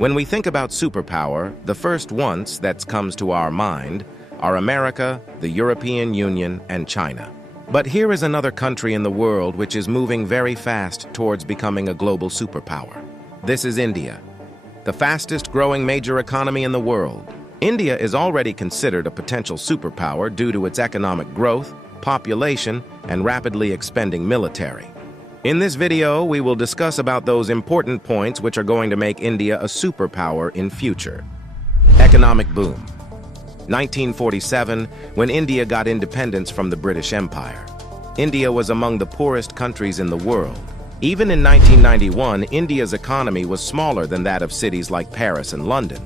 When we think about superpower, the first ones that comes to our mind are America, the European Union, and China. But here is another country in the world which is moving very fast towards becoming a global superpower. This is India, the fastest growing major economy in the world. India is already considered a potential superpower due to its economic growth, population, and rapidly expanding military. In this video, we will discuss about those important points which are going to make India a superpower in future. Economic boom. 1947, when India got independence from the British Empire. India was among the poorest countries in the world. Even in 1991, India's economy was smaller than that of cities like Paris and London.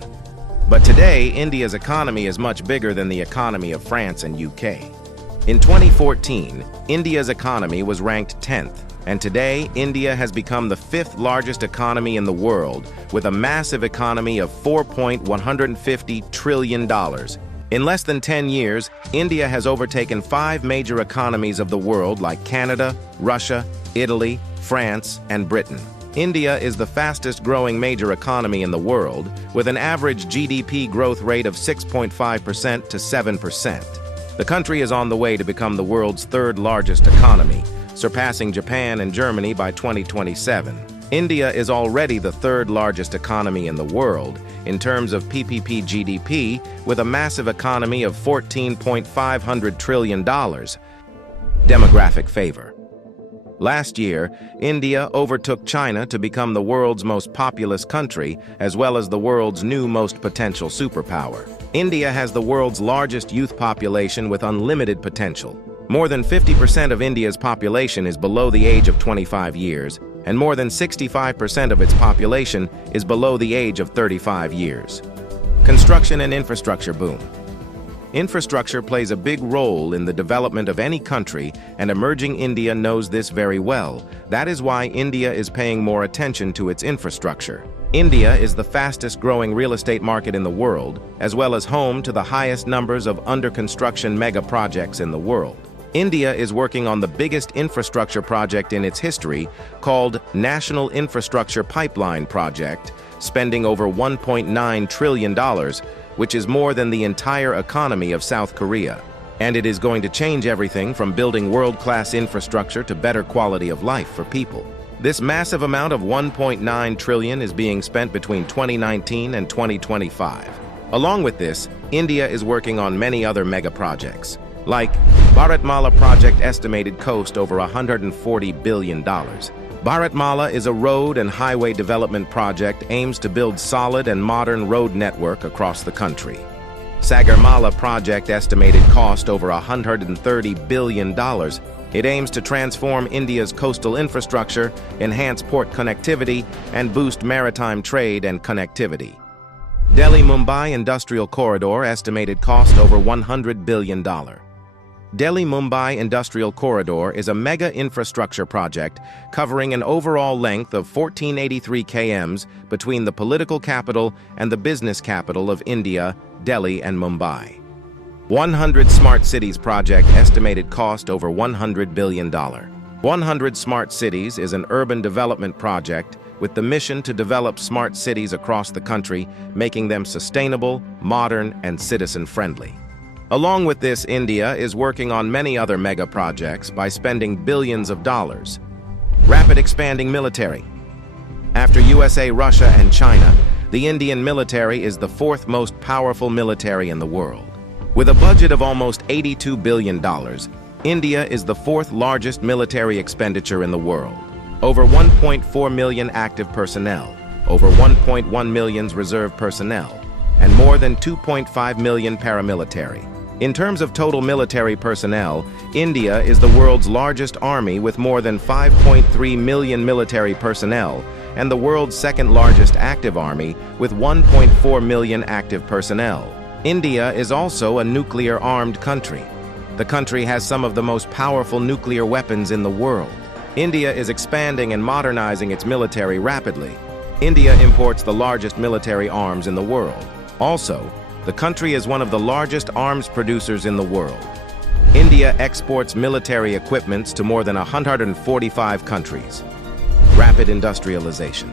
But today, India's economy is much bigger than the economy of France and UK. In 2014, India's economy was ranked 10th, and today, India has become the 5th largest economy in the world, with a massive economy of $4.150 trillion. In less than 10 years, India has overtaken 5 major economies of the world like Canada, Russia, Italy, France, and Britain. India is the fastest growing major economy in the world, with an average GDP growth rate of 6.5% to 7%. The country is on the way to become the world's 3rd largest economy, surpassing Japan and Germany by 2027. India is already the 3rd largest economy in the world in terms of PPP GDP, with a massive economy of $14.5 trillion. Demographic favor. Last year, India overtook China to become the world's most populous country, as well as the world's new most potential superpower. India has the world's largest youth population with unlimited potential. More than 50% of India's population is below the age of 25 years, and more than 65% of its population is below the age of 35 years. Construction and infrastructure boom. Infrastructure plays a big role in the development of any country, and emerging India knows this very well. That is why India is paying more attention to its infrastructure. India is the fastest growing real estate market in the world, as well as home to the highest numbers of under-construction mega projects in the world. India is working on the biggest infrastructure project in its history, called National Infrastructure Pipeline Project, spending over $1.9 trillion, which is more than the entire economy of South Korea. And it is going to change everything from building world-class infrastructure to better quality of life for people. This massive amount of $1.9 trillion is being spent between 2019 and 2025. Along with this, India is working on many other mega projects, like Bharatmala project estimated cost over $140 billion. Bharatmala is a road and highway development project aims to build solid and modern road network across the country. Sagarmala project estimated cost over $130 billion. It aims to transform India's coastal infrastructure, enhance port connectivity, and boost maritime trade and connectivity. Delhi-Mumbai Industrial Corridor estimated cost over $100 billion. Delhi-Mumbai Industrial Corridor is a mega infrastructure project covering an overall length of 1483 km between the political capital and the business capital of India, Delhi and Mumbai. 100 Smart Cities project estimated cost over $100 billion. 100 Smart Cities is an urban development project with the mission to develop smart cities across the country, making them sustainable, modern, and citizen-friendly. Along with this, India is working on many other mega projects by spending billions of dollars. Rapid expanding military. After USA, Russia, and China, the Indian military is the 4th most powerful military in the world. With a budget of almost $82 billion, India is the 4th largest military expenditure in the world. Over 1.4 million active personnel, over 1.1 million reserve personnel, and more than 2.5 million paramilitary. In terms of total military personnel, India is the world's largest army with more than 5.3 million military personnel, and the world's 2nd largest active army with 1.4 million active personnel. India is also a nuclear-armed country. The country has some of the most powerful nuclear weapons in the world. India is expanding and modernizing its military rapidly. India imports the largest military arms in the world. Also, the country is one of the largest arms producers in the world. India exports military equipments to more than 145 countries. Rapid industrialization.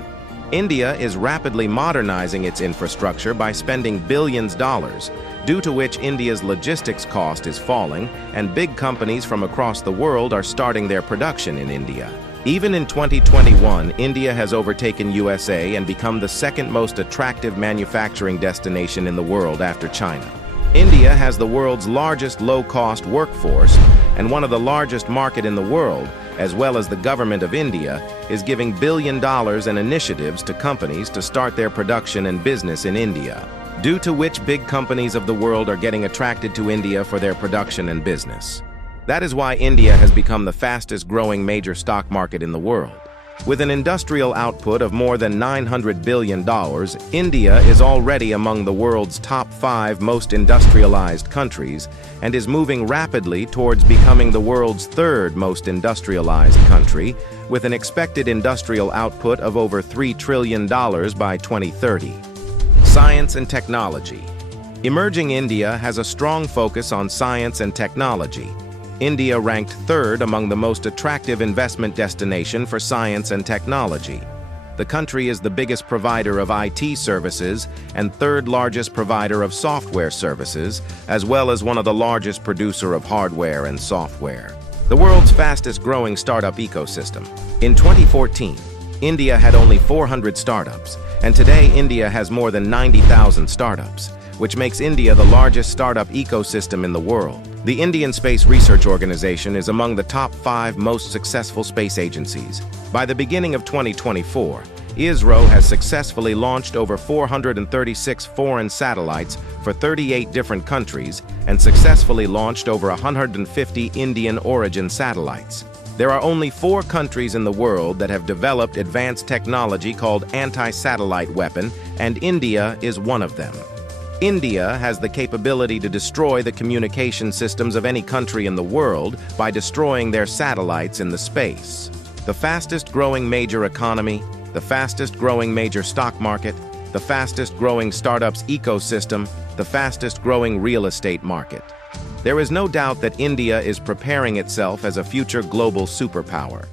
India is rapidly modernizing its infrastructure by spending billions of dollars, due to which India's logistics cost is falling and big companies from across the world are starting their production in India. Even in 2021, India has overtaken USA and become the second most attractive manufacturing destination in the world after China. India has the world's largest low-cost workforce and one of the largest market in the world, as well as the government of India is giving billions of dollars in initiatives to companies to start their production and business in India, due to which big companies of the world are getting attracted to India for their production and business. That is why India has become the fastest growing major stock market in the world. With an industrial output of more than $900 billion, India is already among the world's top 5 most industrialized countries and is moving rapidly towards becoming the world's 3rd most industrialized country, with an expected industrial output of over $3 trillion by 2030. Science and technology. Emerging India has a strong focus on science and technology. India ranked 3rd among the most attractive investment destination for science and technology. The country is the biggest provider of IT services and 3rd largest provider of software services, as well as one of the largest producer of hardware and software. The world's fastest growing startup ecosystem. In 2014, India had only 400 startups, and today India has more than 90,000 startups, which makes India the largest startup ecosystem in the world. The Indian Space Research Organization is among the top 5 most successful space agencies. By the beginning of 2024, ISRO has successfully launched over 436 foreign satellites for 38 different countries and successfully launched over 150 Indian origin satellites. There are only 4 countries in the world that have developed advanced technology called anti-satellite weapon, and India is one of them. India has the capability to destroy the communication systems of any country in the world by destroying their satellites in the space. The fastest growing major economy, the fastest growing major stock market, the fastest growing startups ecosystem, the fastest growing real estate market. There is no doubt that India is preparing itself as a future global superpower.